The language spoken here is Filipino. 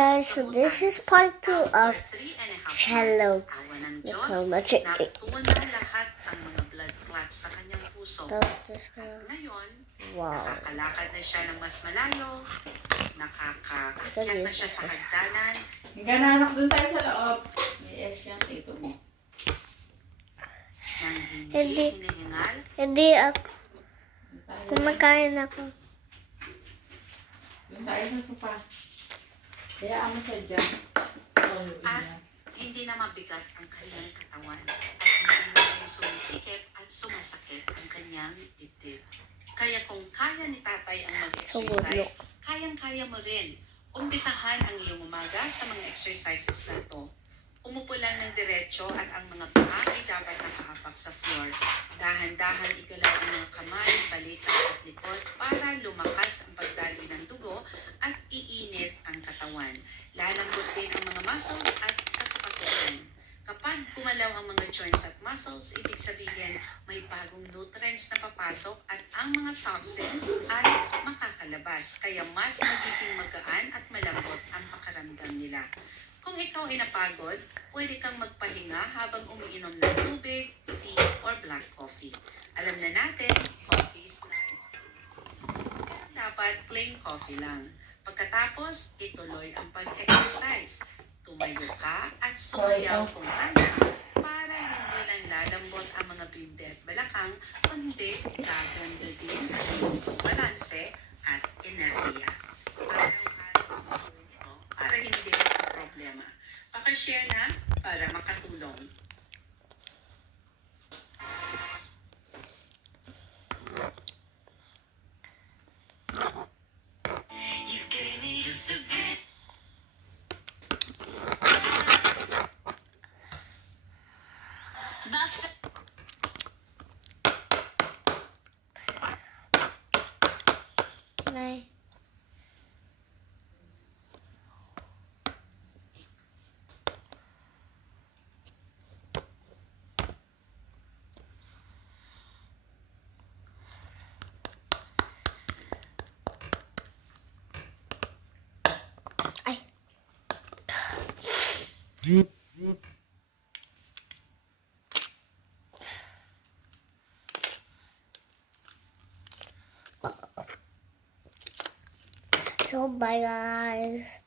guys, so this is part 2 of Shallow. Let's Natuon ng lahat ang mga blood clots sa kanyang puso. Ngayon, nakakalakad na siya ng mas malayo, nakakakyat na siya sa hagdanan. Hingga doon tayo sa loob. Yes, yan ito mo. Nang hindi hinihingal. Hindi ako. Kumakain ako. Doon tayo sa sopa. Kaya amo siya dyan. At hindi na mabigat ang kanyang katawan. At hindi na rin sumisikip at sumasakit ang kanyang dibdib. Kaya kung kaya ni tatay ang mag-exercise, kayang-kaya mo rin. Umpisahan ang iyong umaga sa mga exercises na ito. Umupo lang ng diretso at ang mga paa ay dapat nakaapak sa floor. Dahan-dahan igalaw ang mga kamay, balikat at likod para lumakas ang pagdaloy ng dugo at iinit ang katawan. Lalambot din ang mga muscles at kasukasuan. Kapag kumalaw ang mga joints at muscles, ibig sabihin may bagong nutrients na papasok at ang mga toxins ay makakalabas. Kaya mas magiging magaan at malambot ang pakaramdam nila. Kung ikaw ay napagod, pwede kang magpahinga habang umiinom ng tubig, tea, or black coffee. Alam na natin, coffee is life. Dapat plain coffee lang. Pagkatapos, ituloy ang pag-exercise. Tumayo ka at sumayaw kung kaya para hindi lang lalambot ang mga bindi at balakang, kundi gaganda din ang iyong pagbalanse at enerhiya. Para hindi problema. Pakashare na para makatulong. Nay. So bye guys.